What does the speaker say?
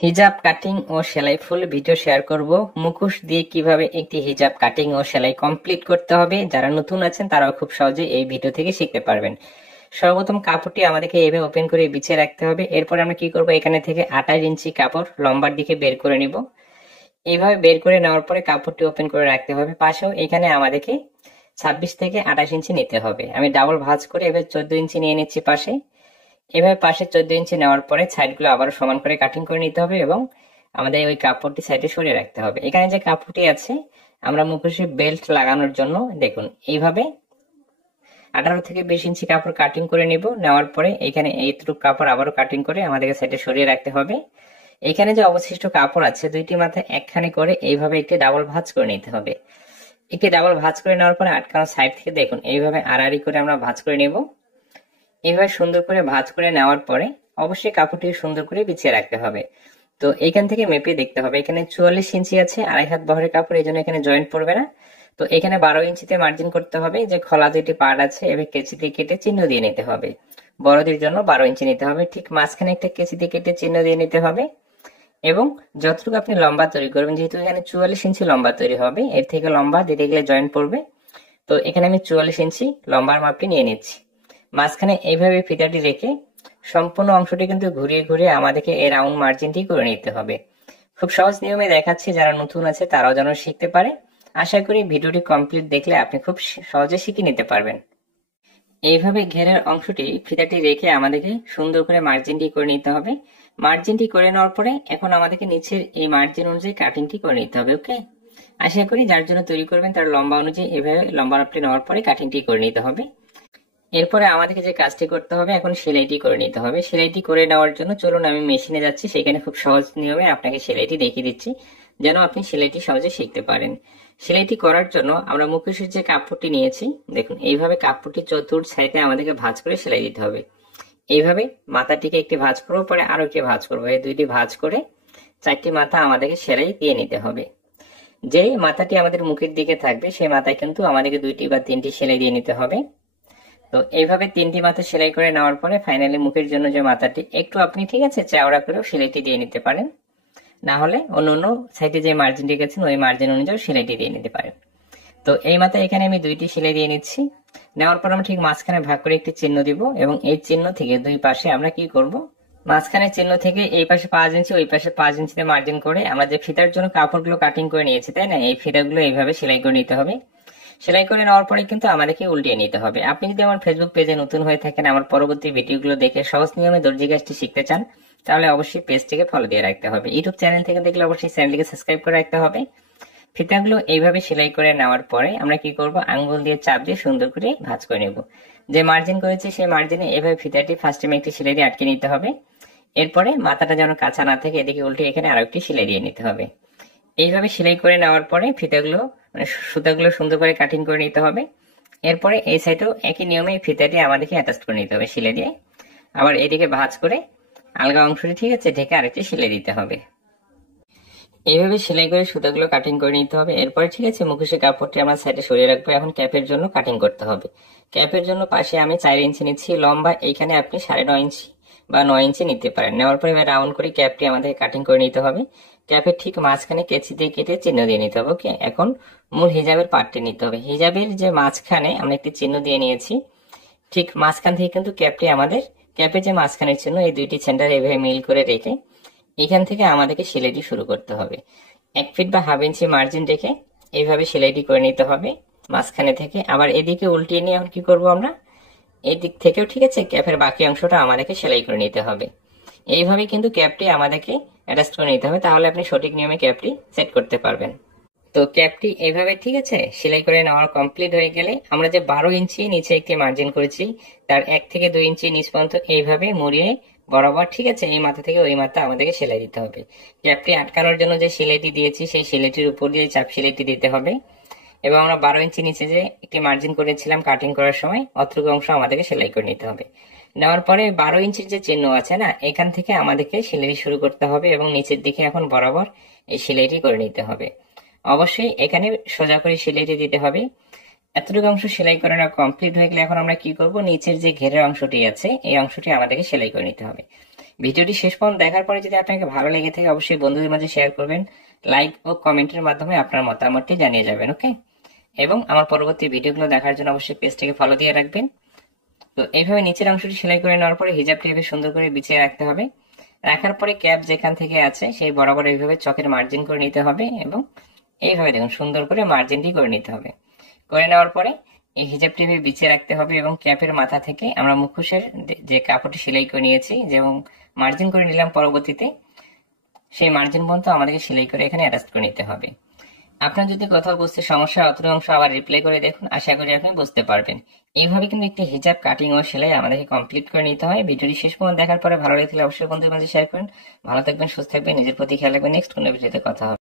হিজাব কাটিং ও সেলাই full video share করব। মুখোশ দিয়ে কিভাবে একটি হিজাব কাটিং ও সেলাই কমপ্লিট করতে হবে, যারা নতুন আছেন তারাও খুব সহজে এই ভিডিও থেকে শিখতে পারবেন। সর্বপ্রথম কাপড়টি আমাদেরকে এইভাবে ওপেন করে বিছিয়ে রাখতে হবে। এরপর আমরা কি করব, এখানে থেকে 28 ইঞ্চি কাপড় লম্বার দিকে বের করে নিব। এইভাবে বের করে নেওয়ার পরে কাপড়টি ওপেন করে রাখতে হবে। পাশেও এখানে আমাদেরকে 26 থেকে 28 ইঞ্চি নিতে হবে। আমি ডাবল ভাঁজ করে এবার 14 ইঞ্চি নিয়ে নিচ্ছি পাশে। এভাবে পাশে 14 ইঞ্চি নেওয়ার পরে সাইডগুলো আবার সমান করে কাটিং করে নিতে হবে এবং আমাদের ওই কাপড়টি সাইডে সরিয়ে রাখতে হবে। এখানে যে কাপড়টি আছে আমরা মুখোশে বেল্ট লাগানোর জন্য দেখুন এইভাবে 18 থেকে 20 ইঞ্চি কাপড় কাটিং করে নিব। নেওয়ার পরে এখানে এইটুকু কাপড় আবারও কাটিং করে আমাদেরকে সাইডে সরিয়ে রাখতে হবে। এখানে যে অবশিষ্ট কাপড় আছে দুইটি মাথায় একখানে করে এইভাবে একটি ডাবল ভাঁজ করে নিতে হবে। একটি ডাবল ভাঁজ করে নেওয়ার পরে আটকানো সাইড থেকে দেখুন এইভাবে আড়াআড়ি করে আমরা ভাঁজ করে নেব। এইভাবে সুন্দর করে ভাঁজ করে নেওয়ার পরে অবশ্যই কাপড়টি সুন্দর করে বিছিয়ে রাখতে হবে। তো এখান থেকে মেপে দেখতে হবে, এখানে 44 ইঞ্চি আছে, 2.5 হাত বহরের কাপড়, এই জন্য এখানে জয়েন্ট পড়বে না। তো এখানে 12 ইঞ্চিতে মার্জিন করতে হবে। যে খোলা দুইটি পার্ট আছে এবার কেচি দিয়ে কেটে চিহ্ন দিয়ে নিতে হবে। বড়দের জন্য 12 ইঞ্চি নিতে হবে। ঠিক মাঝখানে একটা কেচি দিয়ে কেটে চিহ্ন দিয়ে নিতে হবে এবং যতটুকু আপনি লম্বা তৈরি করবেন, যেহেতু এখানে 44 ইঞ্চি লম্বা তৈরি হবে, এর থেকে লম্বা দিতে গেলে জয়েন্ট পড়বে। তো এখানে আমি 44 ইঞ্চি লম্বার মাপটি নিয়ে নিচ্ছি। মাঝখানে এইভাবে ফিতাটি রেখে সম্পূর্ণ অংশটি কিন্তু ঘুরিয়ে ঘুরিয়ে আমাদেরকে এই রাউন্ড মার্জিনটি করে নিতে হবে। খুব সহজ নিয়মে দেখাচ্ছি, যারা নতুন আছে তারাও যেন শিখতে পারে। আশা করি ভিডিওটি কমপ্লিট দেখলে আপনি খুব সহজে শিখে নিতে পারবেন। এইভাবে ঘেরের অংশটি ফিতাটি রেখে আমাদেরকে সুন্দর করে মার্জিনটি করে নিতে হবে। মার্জিনটি করে নেওয়ার পরে এখন আমাদেরকে নিচের এই মার্জিন অনুযায়ী কাটিংটি করে নিতে হবে। ওকে, আশা করি যার জন্য তৈরি করবেন তার লম্বা অনুযায়ী এভাবে লম্বা মাপটি নেওয়ার পরে কাটিংটি করে নিতে হবে। এরপরে আমাদেরকে যে কাজটি করতে হবে, এখন সেলাইটি করে নিতে হবে। সেলাইটি করে নেওয়ার জন্য চলুন আমি মেশিনে যাচ্ছি, সেখানে খুব সহজ নিয়মে আপনাকে সেলাইটি দেখিয়ে দিচ্ছি যেন আপনি সেলাইটি সহজে শিখতে পারেন। সেলাইটি করার জন্য আমরা মুখোশের যে কাপড়টি নিয়েছি দেখুন এইভাবে কাপড়টি চতুর্থ সাইডে আমাদেরকে ভাঁজ করে সেলাই দিতে হবে। এইভাবে মাথাটিকে একটি ভাঁজ করবো, পরে আরো একটি ভাঁজ করবো, এই দুইটি ভাঁজ করে 4টি মাথা আমাদেরকে সেলাই দিয়ে নিতে হবে। যে মাথাটি আমাদের মুখের দিকে থাকবে সেই মাথায় কিন্তু আমাদেরকে 2টি বা 3টি সেলাই দিয়ে নিতে হবে। তো এইভাবে 3টি মাথা সেলাই করে নেওয়ার পরে ফাইনালি মুখের জন্য যে মাথাটি একটু আপনি ঠিক আছে চওড়া করেও সেলাইটি দিয়ে নিতে পারেন, না হলে অন্য অন্য সাইডে যে মার্জিনটি গেছেন ওই মার্জিন অনুযায়ী সেলাইটি দিয়ে নিতে পারেন। তো এই মাথায় এখানে আমি 2টি সেলাই দিয়ে নিচ্ছি। নেওয়ার পর আমরা ঠিক মাঝখানে ভাগ করে একটি চিহ্ন দিব এবং এই চিহ্ন থেকে দুই পাশে আমরা কি করব, মাঝখানে চিহ্ন থেকে এই পাশে 5 ইঞ্চি ওই পাশে 5 ইঞ্চিতে মার্জিন করে আমরা যে ফিতার জন্য কাপড়গুলো কাটিং করে নিয়েছি তাই না, এই ফিতাগুলো এইভাবে সেলাই করে নিতে হবে। সেলাই করে নেওয়ার পরে কিন্তু আমাদেরকে উল্টিয়ে নিতে হবে। আপনি যদি আমার ফেসবুক পেজে নতুন হয়ে থাকেন, আমার পরবর্তী ভিডিওগুলো দেখে সহজ নিয়মে দর্জি কাজটি শিখতে চান, তাহলে অবশ্যই পেজটিকে ফলো দিয়ে রাখতে হবে। ইউটিউব চ্যানেল থেকে দেখলে অবশ্যই চ্যানেলটিকে সাবস্ক্রাইব করে রাখতে হবে। ফিতাগুলো এইভাবে সেলাই করে নেওয়ার পরে আমরা কি করব, আঙ্গুল দিয়ে চাপ দিয়ে সুন্দর করে ভাঁজ করে নেব। যে মার্জিন করেছি সেই মার্জিনে এভাবে ফিতাটি ফার্স্ট টাইম একটি সেলাই দিয়ে আটকে নিতে হবে। এরপরে মাথাটা যেন কাঁচা না থাকে এদিকে উল্টে এখানে আরো একটি সেলাই দিয়ে নিতে হবে। এইভাবে সেলাই করে নেওয়ার পরে ফিতাগুলো সুতাগুলো সুন্দর করে কাটিং করে নিতে হবে। এরপরে এই সাইডেও একই নিয়মে ফিতাটি আমাদেরকে অ্যাটাচ করে নিতে হবে সেলাই দিয়ে। আবার এদিকে ভাঁজ করে আলগা অংশটি ঠিক আছে ঢেকে আরেকটি সেলাই দিতে হবে। এইভাবে সেলাই করে সুতাগুলো কাটিং করে নিতে হবে। এরপরে ঠিক আছে মুখোশের কাপড়টি আমরা সাইডে সরিয়ে রাখবো। এখন ক্যাপের জন্য কাটিং করতে হবে। ক্যাপের জন্য পাশে আমি 4 ইঞ্চি নিচ্ছি লম্বা, এইখানে আপনি 9.5 ইঞ্চি বা 9 ইঞ্চি নিতে পারেন। নেওয়ার পরে এবার রাউন্ড করে ক্যাপটি আমাদের কাটিং করে নিতে হবে। ক্যাপের ঠিক মাঝখানে কেচি দিয়ে কেটে চিহ্ন দিয়ে নিতে হবে। ওকে, এখন মূল হিজাবের পার্টটি নিতে হবে। হিজাবের যে মাঝখানে আমরা একটি চিহ্ন দিয়ে নিয়েছি, ঠিক মাঝখান থেকে কিন্তু ক্যাপটি আমাদের ক্যাপের যে মাঝখানের চিহ্ন এই দুইটি সেন্টার এভাবে মিল করে রেখে এখান থেকে আমাদেরকে সেলাইটি শুরু করতে হবে। 1 ফিট বা হাফ ইঞ্চি মার্জিন রেখে এইভাবে সেলাইটি করে নিতে হবে মাঝখানে থেকে। আবার এদিকে উল্টিয়ে নিয়ে এখন কি করব, আমরা এই দিক থেকেও ঠিক আছে ক্যাপের বাকি অংশটা আমাদেরকে সেলাই করে নিতে হবে। এইভাবে কিন্তু ক্যাপটি আমাদেরকে অ্যাডজাস্ট করে নিতে হবে, তাহলে আপনি সঠিক নিয়মে ক্যাপটি সেট করতে পারবেন। তো ক্যাপটি এইভাবে ঠিক আছে সেলাই করে নেওয়ার কমপ্লিট হয়ে গেলে আমরা যে 12 ইঞ্চি নিচে একটি মার্জিন করেছি তার 1 থেকে 2 ইঞ্চি নিচ পর্যন্ত এইভাবে মুড়িয়ে বরাবর ঠিক আছে এই মাথা থেকে ওই মাথা আমাদেরকে সেলাই দিতে হবে। ক্যাপটি আটকানোর জন্য যে সেলাইটি দিয়েছি সেই সেলাইটির উপর দিয়ে চাপ সেলাইটি দিতে হবে এবং আমরা 12 ইঞ্চি নিচে যে একটি মার্জিন করেছিলাম কাটিং করার সময় অতটুকু অংশ আমাদেরকে সেলাই করে নিতে হবে। নেওয়ার পরে 12 ইঞ্চির যে চিহ্ন আছে না, এখান থেকে আমাদেরকে সেলাই শুরু করতে হবে এবং নিচের দিকে এখন বরাবর এই সেলাইটি করে নিতে হবে। অবশ্যই এখানে সোজা করে সেলাইটি দিতে হবে। এতটুকু অংশ সেলাই করে নেওয়া কমপ্লিট হয়ে গেলে এখন আমরা কি করব, নিচের যে ঘেরের অংশটি আছে এই অংশটি আমাদেরকে সেলাই করে নিতে হবে। ভিডিওটি শেষ পর্যন্ত দেখার পরে যদি আপনাকে ভালো লেগে থাকে অবশ্যই বন্ধুদের মাঝে শেয়ার করবেন, লাইক ও কমেন্টের মাধ্যমে আপনার মতামতটি জানিয়ে যাবেন। ওকে, এবং আমার পরবর্তী ভিডিওগুলো দেখার জন্য অবশ্যই পেজটাকে ফলো দিয়ে রাখবেন। তো এইভাবে নিচের অংশটি সেলাই করে নেওয়ার পরে হিজাবটি এভাবে সুন্দর করে বিছিয়ে রাখতে হবে। রাখার পরে ক্যাপ যেখান থেকে আছে সেই বরাবর এইভাবে চকের মার্জিন করে নিতে হবে এবং এইভাবে দেখুন সুন্দর করে মার্জিনটি করে নিতে হবে। করে নেওয়ার পরে এই হিজাবটি এভাবে বিছিয়ে রাখতে হবে এবং ক্যাপের মাথা থেকে আমরা মুখোশের যে কাপড়টি সেলাই করে নিয়েছি এবং মার্জিন করে নিলাম পরবর্তীতে, সেই মার্জিন পর্যন্ত আমাদেরকে সেলাই করে এখানে অ্যাটাচ করে নিতে হবে। আপনার যদি কোথাও বুঝতে সমস্যা হয় অতটুকু অংশ আবার রিপ্লাই করে দেখুন, আশা করি আপনি বুঝতে পারবেন। এইভাবে কিন্তু একটি হিজাব কাটিং ও সেলাই আমাদেরকে কমপ্লিট করে নিতে হয়। ভিডিওটি শেষ পর্যন্ত দেখার পরে ভালো লাগলে অবশ্যই বন্ধুদের মাঝে শেয়ার করুন। ভালো থাকবেন, সুস্থ থাকবেন, নিজের প্রতি খেয়াল রাখবেন। নেক্সট কোনো ভিডিওতে কথা হবে।